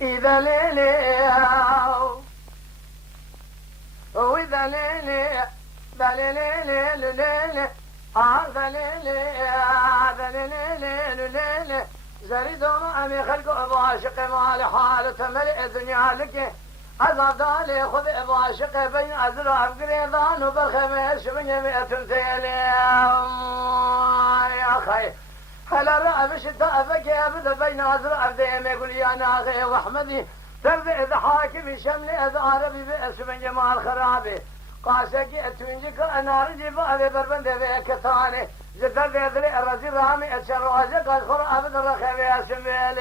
إذا ليلي وإذا ليلي بليلي ليلي هذا ليلي زريدهم أمي خلقوا باشق مال حالة ملئ الدنيا لك أزعب دالي خذ باشق بين أزرع قريضان وبالخميس من يمئة تيلي يا خي هلا رأى بشتاء فكيف بين أزرع ديم يقول يا ناغي وأحمدي ترضي إذا حاكم شملي إذا عربي بأس من جمال خرابي قاسكي أتوينجك أنا رجي بأذي بربند ذيك ثاني زدر ذي الرزي رامي أتشروازك أذكر أبد الرخيب يا سبيلي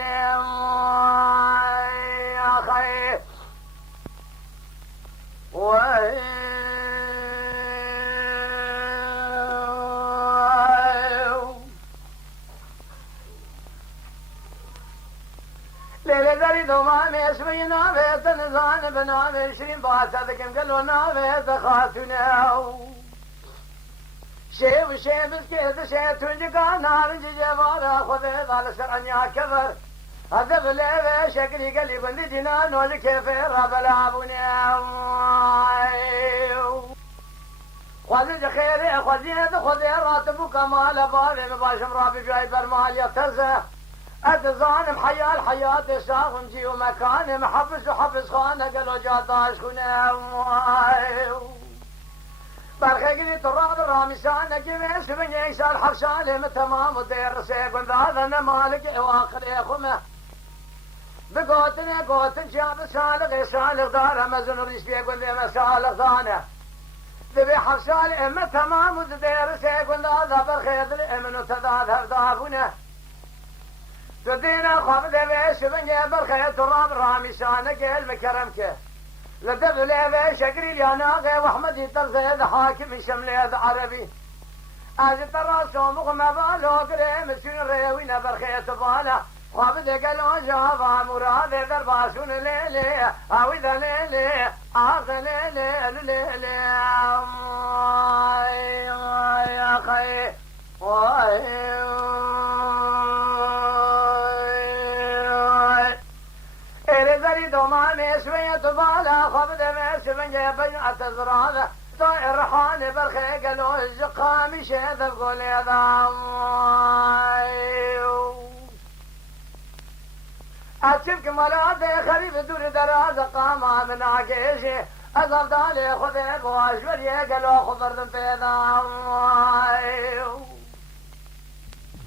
يا خي ليلة ذري دومامي اسمي نابت نزان بنامي شرين باسا ذكم قلو نابت خاتنا شيء وشيء بسكيت شيء تنجقا نارنج جبارا خذ ذال سرعنيا كفر هذا بلي شكري قلي بندي جنان وجه كيف رب العبوني خذ خيري خذ راتبك مال بالي مباشم رابي جاي برمال يتزه أتظانم حيا الحياة ساغم جي ومكان محبس وحبس خانة قالوا جاتاش خنا برخيقني تراب الرامسانة جميس من يسال حفصانة تمام ودير سيقون هذا نمالك واخر يخمه بقوتنا قوتن جاب سالق سالق دار مزن ريش بيقون ذي مسالق ذانه ذبي حفصانة اما تمام ودير سيقون هذا برخيق الامن وتذاذ هردافونه تدينا خافض بيش بنجي برخي تراب رامسانة قيل مكرمك لدب لي شقري يا ناقي واحمد يترزيد حاكم شمليد عربي اجي ترى سومق مبالو قري مسيون ريوين برخي تبالا خافض قالوا جابا مراد درباسون ليلي او اذا ليلي اخ ليلي يا خي دوماني سوية بالا خفض ميس من جيبين أتزراد طائر رحاني برخي قالوا الزقامي شيد بقول يا أتشبك ملادي خريف دور دراز قاما من عقيشي أزل دالي خذيب واشوري قالوا خبردن تيدا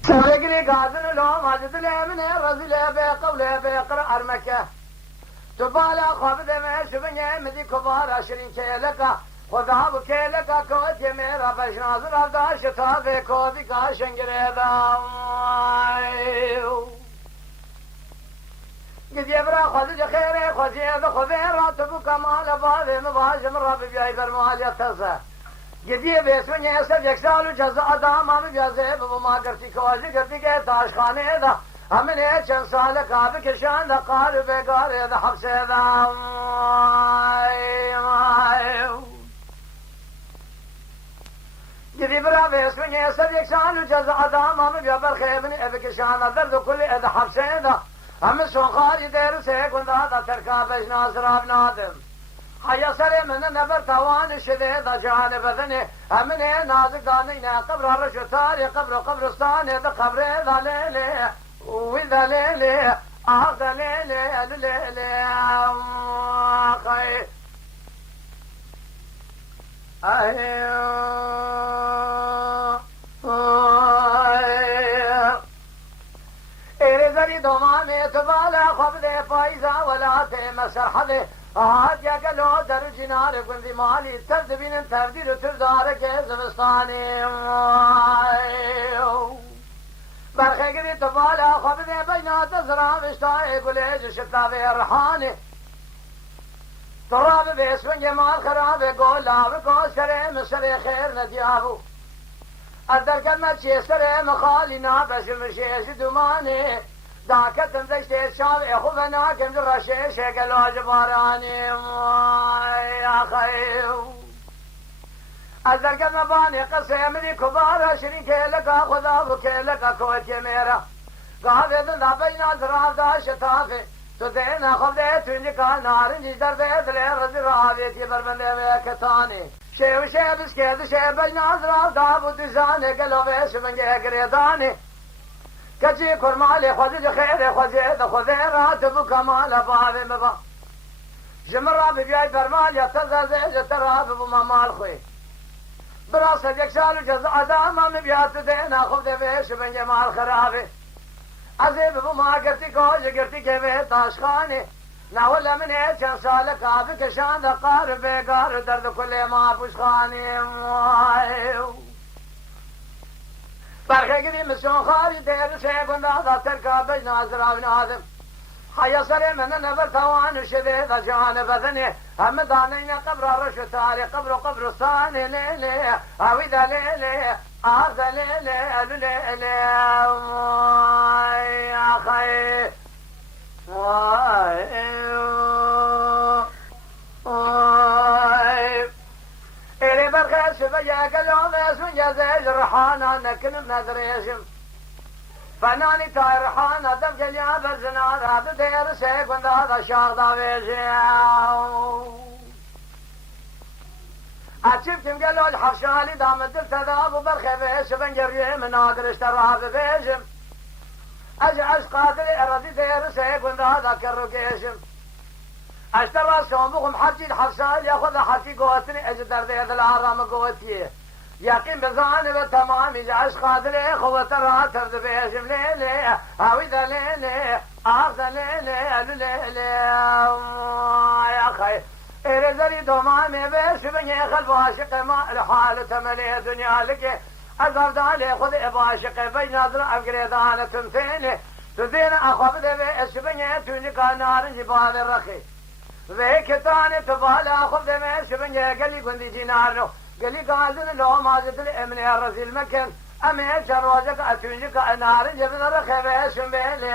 سرقني قادر لو ماجد لي من الرزل بقولي بقرأ أرمكه تبالا خفض ميش بني مدي كبار عشرين كيلكا خذاب كيلكا كوتي ميرا بشناز رفضا شتاقي كوتي كاشن قريبا قد يبرا خذ خيري خذ يد خذي راتبو كمال باذي مباشم ربي بيهي برمال يتصى قد يبيس بني يسر يكسالو جزاء داما مبيازي بما قرتي كوازي قرتي كيتاش خاني ذا همن چند سال کاب کشان دا قال بگار دا حبس دا جدی برا بیس من یسر یک سال جزا دام هم بیا برخیبن اب کشان درد کل دا حبس دا هم سوخاری دیر سے گندا دا ترکابش ناصراب نادم حیا سر من نبر توان شده دا جانب ذنه همن نازک دانی نه قبر رشتار قبرستان دا قبر دا لیلی وإذا ليلي أهذا ليلي خي إرزري دومامي تبالا خفضي فايزا ولا تيمسر حدي هاد يا قلو در جنار قندي مالي تردبين تردير تردارك زمستاني برخيقري تبالا خفضي بينات زرام اشتاي قليج شتاوي الرحاني تراب بيسون جمال خرابي قولا وقو سري مصري خير نديابو أدر كما سري مخالي نابس مشيش دماني داكتن دشتي شاوي خفنا كم درشيش قلو جباراني يا خيو ازرق مباني قسمني كبار شريك لك خدا بكلك كوت ميرا قاعد ذا بين ازراف دا شتافي تدين خذيت لك نار جدر ذات لرز راويتي بربند كتاني شيء شيء بسكيت شيء بين ازراف دا بتزاني قالوا بيش من قريداني كجي كرمالي خذي خير خذي راتب كمال باب مبا جمرة بجاي برمال يتزازج تراب بمال خوي براسه يكشال جزاء دام من بيات دينا خذ بيش من جمال خرابي عزيب بما قرتي كوج قرتي كيف تاشخاني ناولا من كان سالك عابك شان قار بيقار درد كل ما بشخاني برخي قدي مسون خاري دير شيبن هذا تركا بين ازراو نادم حيا سري من نبر توان شديد جان بدني هم دانين قبر رش تاري قبر ثاني ليلي اوي ذا ليلي ارض ليلي ليلي يا خي إلي برخي سبيا قلوم اسم جزيج رحانا نكن نذريشم فناني تايرحان ادم جليا برزنا راد دير سيك وند هذا شاغ داويجي اتشفتم قالوا الحرشالي دام الدل تذاب وبرخي بيش بنجري من ناقر اشتراب بيشم اجعش قادر اردي دير سيك وند هذا كروكيشم اشترى صومكم حجي الحرشال ياخذ حكي قوتني اجدر دير العرام قوتي يقين بزاني بالتمام يجعش قادري خوة الراتر بيشم ليلي هاوي ذا ليلي ذا ليلي ليلي يا خي إرزري دومامي بيش بني خلف عاشق ما الحال تملي دنيا لك أزهر دالي خذ باشق بين نظر أفقريدانة تنفيني تدين أخوف ذي بيش بني تونيكا نار جبال الرخي ذيك تاني تبال أخوف ذي بيش بني قلي قندي جنارنو قالي قاعدين لو ما زلت الامن يا رزيل مكان امي شروجك اتونجك نار جبل رخي بيش بيلي